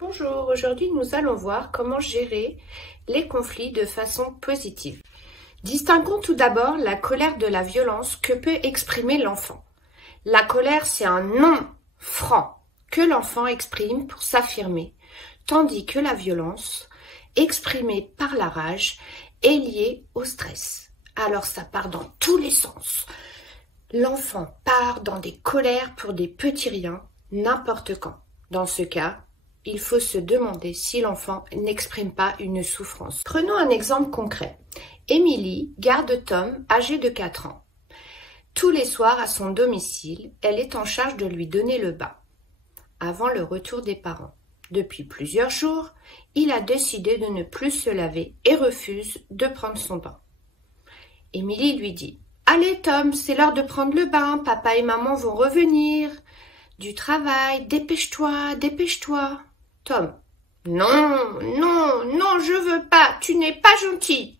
Bonjour, aujourd'hui nous allons voir comment gérer les conflits de façon positive. Distinguons tout d'abord la colère de la violence que peut exprimer l'enfant. La colère, c'est un non franc que l'enfant exprime pour s'affirmer, tandis que la violence, exprimée par la rage, est liée au stress. Alors ça part dans tous les sens. L'enfant part dans des colères pour des petits riens, n'importe quand. Dans ce cas, il faut se demander si l'enfant n'exprime pas une souffrance. Prenons un exemple concret. Émilie garde Tom, âgé de 4 ans. Tous les soirs à son domicile, elle est en charge de lui donner le bain, avant le retour des parents. Depuis plusieurs jours, il a décidé de ne plus se laver et refuse de prendre son bain. Émilie lui dit « Allez Tom, c'est l'heure de prendre le bain, papa et maman vont revenir du travail, dépêche-toi, dépêche-toi. » Tom. Non, je veux pas, tu n'es pas gentil.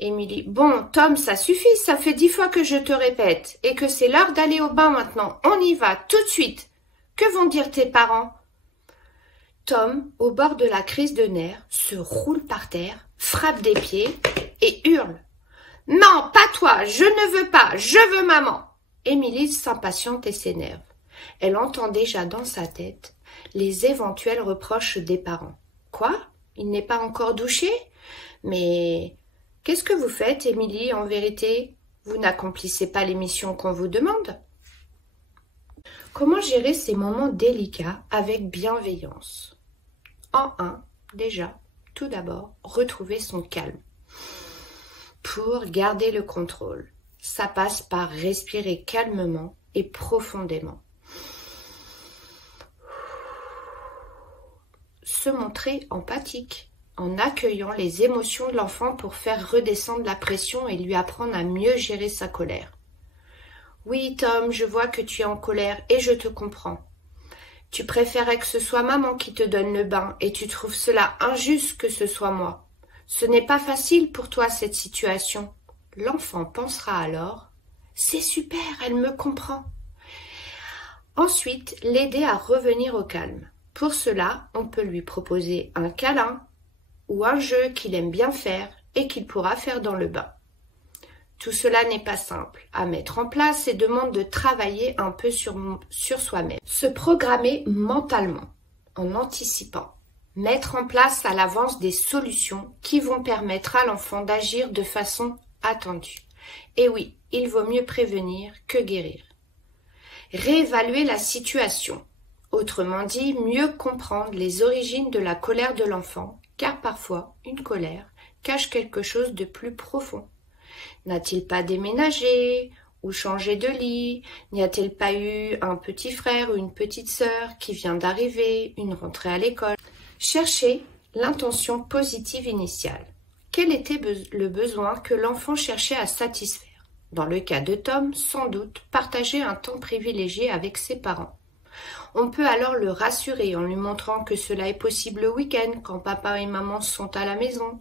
Émilie. Bon, Tom, ça suffit, ça fait 10 fois que je te répète, et que c'est l'heure d'aller au bain maintenant. On y va, tout de suite. Que vont dire tes parents? Tom, au bord de la crise de nerfs, se roule par terre, frappe des pieds et hurle. Non, pas toi, je ne veux pas, je veux maman. Émilie s'impatiente et s'énerve. Elle entend déjà dans sa tête les éventuels reproches des parents. Quoi? Il n'est pas encore douché? Mais qu'est-ce que vous faites, Émilie, en vérité? Vous n'accomplissez pas les missions qu'on vous demande? Comment gérer ces moments délicats avec bienveillance? En un, déjà, tout d'abord, retrouver son calme. Pour garder le contrôle, ça passe par respirer calmement et profondément. Se montrer empathique en accueillant les émotions de l'enfant pour faire redescendre la pression et lui apprendre à mieux gérer sa colère. Oui, Tom, je vois que tu es en colère et je te comprends. Tu préférais que ce soit maman qui te donne le bain et tu trouves cela injuste que ce soit moi. Ce n'est pas facile pour toi cette situation. L'enfant pensera alors « C'est super, elle me comprend ». Ensuite, l'aider à revenir au calme. Pour cela, on peut lui proposer un câlin ou un jeu qu'il aime bien faire et qu'il pourra faire dans le bain. Tout cela n'est pas simple à mettre en place et demande de travailler un peu sur soi-même. Se programmer mentalement, en anticipant. Mettre en place à l'avance des solutions qui vont permettre à l'enfant d'agir de façon attendue. Et oui, il vaut mieux prévenir que guérir. Réévaluer la situation. Autrement dit, mieux comprendre les origines de la colère de l'enfant, car parfois, une colère cache quelque chose de plus profond. N'a-t-il pas déménagé ou changé de lit? N'y a-t-il pas eu un petit frère ou une petite sœur qui vient d'arriver, une rentrée à l'école? Cherchez l'intention positive initiale. Quel était le besoin que l'enfant cherchait à satisfaire? Dans le cas de Tom, sans doute, partager un temps privilégié avec ses parents. On peut alors le rassurer en lui montrant que cela est possible le week-end quand papa et maman sont à la maison,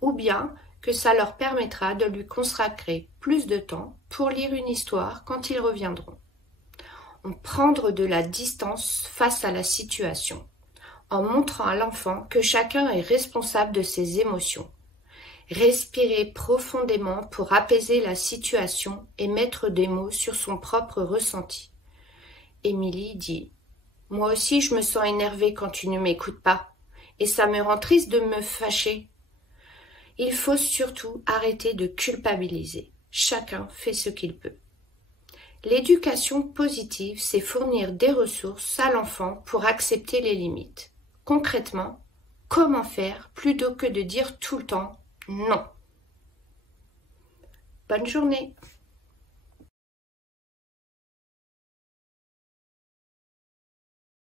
ou bien que ça leur permettra de lui consacrer plus de temps pour lire une histoire quand ils reviendront. Prendre de la distance face à la situation, en montrant à l'enfant que chacun est responsable de ses émotions. Respirer profondément pour apaiser la situation et mettre des mots sur son propre ressenti. Émilie dit « Moi aussi je me sens énervée quand tu ne m'écoutes pas, et ça me rend triste de me fâcher. » Il faut surtout arrêter de culpabiliser. Chacun fait ce qu'il peut. L'éducation positive, c'est fournir des ressources à l'enfant pour accepter les limites. Concrètement, comment faire plutôt que de dire tout le temps « non ». Bonne journée.